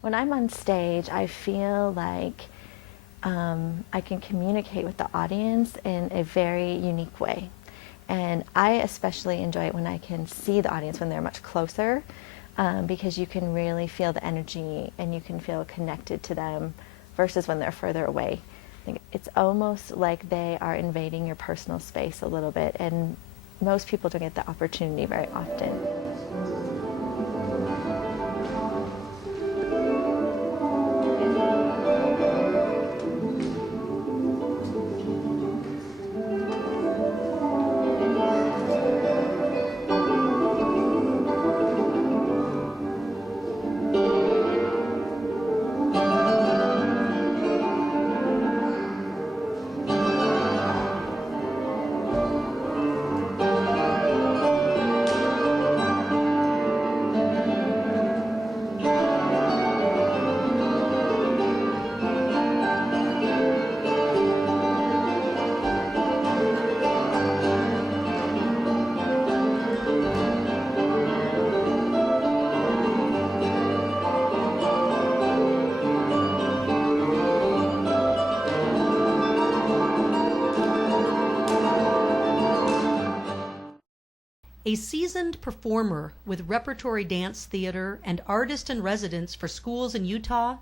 When I'm on stage, I feel like I can communicate with the audience in a very unique way. And I especially enjoy it when I can see the audience when they're much closer, because you can really feel the energy and you can feel connected to them versus when they're further away. I think it's almost like they are invading your personal space a little bit, and most people don't get the opportunity very often. A seasoned performer with repertory dance theater and artist in residence for schools in Utah,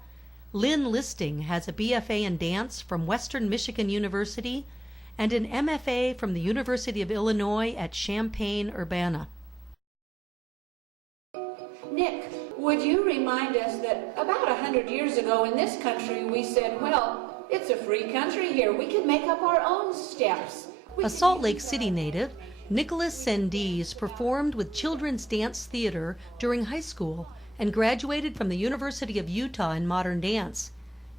Lynn Listing has a BFA in dance from Western Michigan University and an MFA from the University of Illinois at Champaign-Urbana. Nick, would you remind us that about 100 years ago in this country we said, well, it's a free country here. We can make up our own steps. A Salt Lake City native, Nicholas Sendiz performed with children's dance theater during high school and graduated from the University of Utah in modern dance.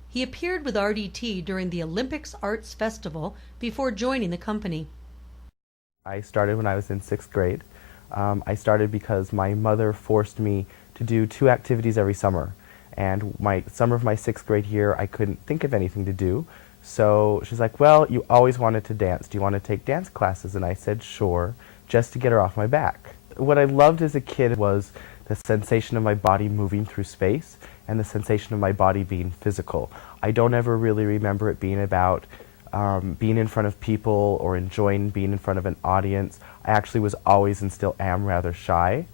He appeared with RDT during the Olympics Arts Festival before joining the company. I started when I was in 6th grade. I started because my mother forced me to do 2 activities every summer. And my summer of my 6th grade year, I couldn't think of anything to do. So she's like, well, you always wanted to dance. Do you want to take dance classes? And I said, sure, just to get her off my back. What I loved as a kid was the sensation of my body moving through space and the sensation of my body being physical. I don't ever really remember it being about being in front of people or enjoying being in front of an audience. I actually was always and still am rather shy.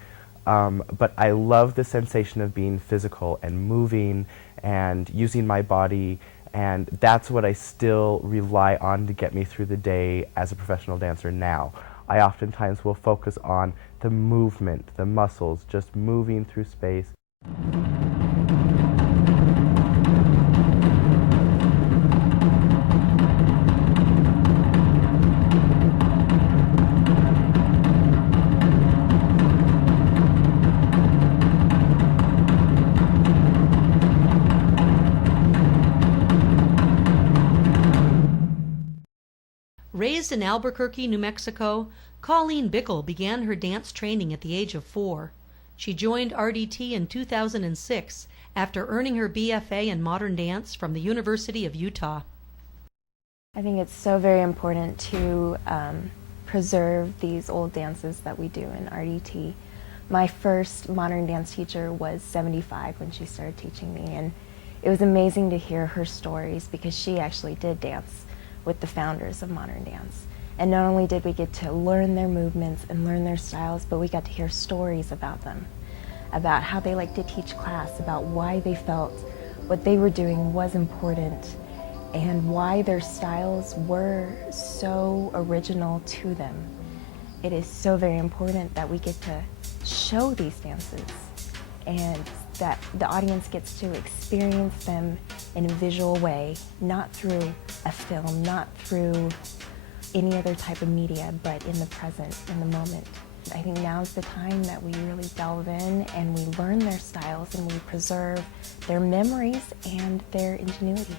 But I love the sensation of being physical and moving and using my body, and that's what I still rely on to get me through the day as a professional dancer now. I oftentimes will focus on the movement, the muscles, just moving through space. Raised in Albuquerque, New Mexico, Colleen Bickle began her dance training at the age of 4. She joined RDT in 2006 after earning her BFA in modern dance from the University of Utah. I think it's so very important to preserve these old dances that we do in RDT. My first modern dance teacher was 75 when she started teaching me, and it was amazing to hear her stories because she actually did dance with the founders of modern dance. And not only did we get to learn their movements and learn their styles, but we got to hear stories about them, about how they liked to teach class, about why they felt what they were doing was important, and why their styles were so original to them. It is so very important that we get to show these dances and that the audience gets to experience them in a visual way, not through a film, not through any other type of media, but in the present, in the moment. I think now's the time that we really delve in and we learn their styles and we preserve their memories and their ingenuity.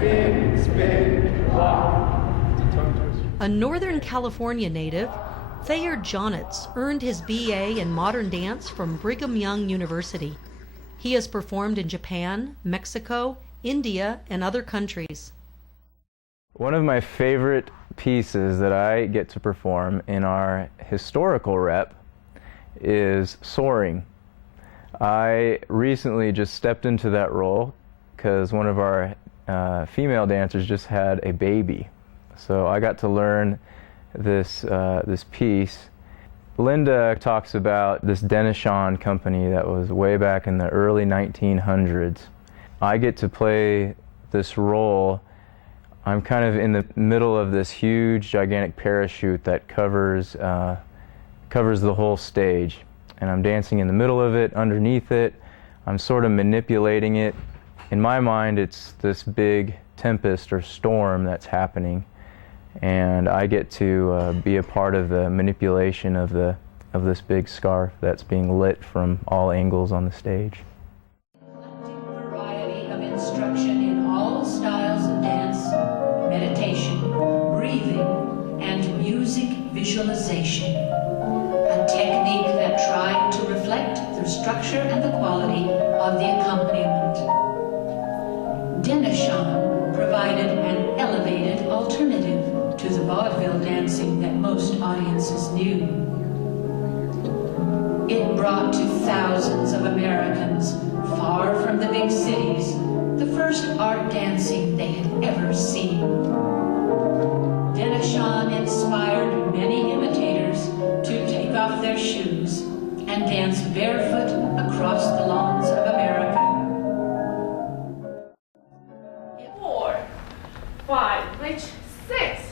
spin, spin, walk. A Northern California native, Thayer Jonitz earned his BA in modern dance from Brigham Young University. He has performed in Japan, Mexico, India, and other countries. One of my favorite pieces that I get to perform in our historical rep is soaring. I recently just stepped into that role because one of our female dancers just had a baby. So I got to learn this piece. Linda talks about this Denishan company that was way back in the early 1900s. I get to play this role. I'm kind of in the middle of this huge, gigantic parachute that covers the whole stage. And I'm dancing in the middle of it, underneath it. I'm sort of manipulating it. In my mind, it's this big tempest or storm that's happening. And I get to be a part of the manipulation of this big scarf that's being lit from all angles on the stage. Variety of instruction in all styles of dance, meditation, breathing, and music visualization. A technique that tried to reflect the structure and the quality of the accompaniment. Denishan provided an elevated alternative to the vaudeville dancing that most audiences knew. It brought to thousands of Americans far from the big cities the first art dancing they had ever seen. Denishan inspired many imitators to take off their shoes and dance barefoot across the lawns of America. 4, 5, reach 6.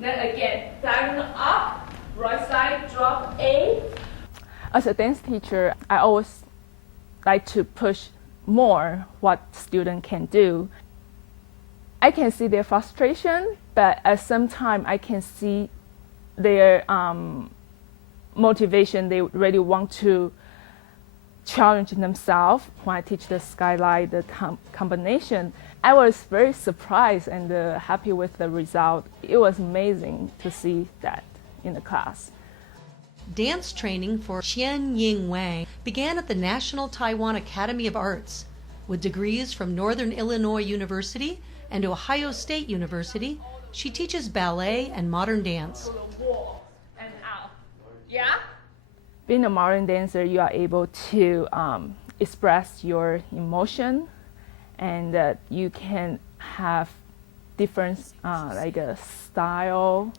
Then again, diagonal up, right side, drop 8. As a dance teacher, I always like to push more what students can do. I can see their frustration, but at some time I can see their motivation. They really want to challenge themselves. When I teach the skylight, the combination, I was very surprised and happy with the result. It was amazing to see that in the class. Dance training for Xian Ying Wang began at the National Taiwan Academy of Arts. With degrees from Northern Illinois University and Ohio State University, she teaches ballet and modern dance. And out. Yeah? Being a modern dancer, you are able to express your emotion, and you can have different like a style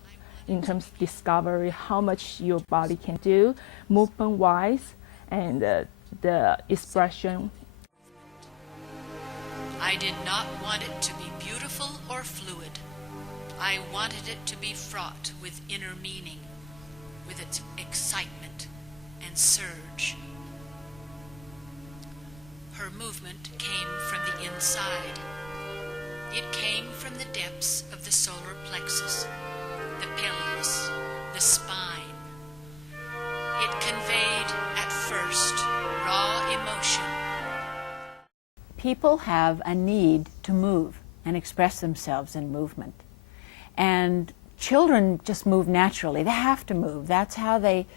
in terms of discovery, how much your body can do, movement-wise, and the expression. I did not want it to be beautiful or fluid. I wanted it to be fraught with inner meaning, with its excitement and surge. Her movement came from the inside. It came from the depths of the solar plexus, the pelvis, the spine. It conveyed at first raw emotion. People have a need to move and express themselves in movement. And children just move naturally. They have to move. That's how they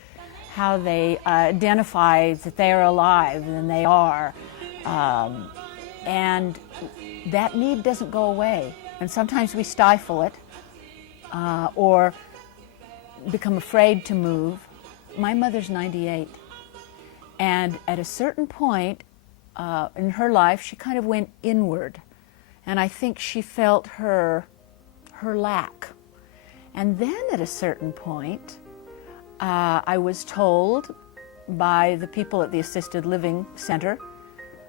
identify that they are alive and they are. And that need doesn't go away. And sometimes we stifle it or become afraid to move. My mother's 98. And at a certain point in her life, she kind of went inward. And I think she felt her lack. And then at a certain point, I was told by the people at the Assisted Living Center,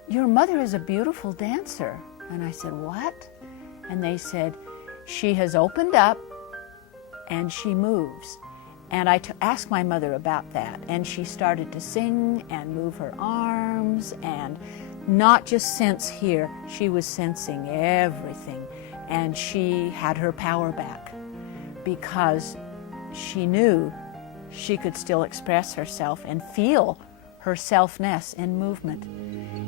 "Your mother is a beautiful dancer." And I said, "What?" And they said, "She has opened up and she moves." And I asked my mother about that, and she started to sing and move her arms and not just sense here, she was sensing everything. And she had her power back because she knew she could still express herself and feel her selfness in movement.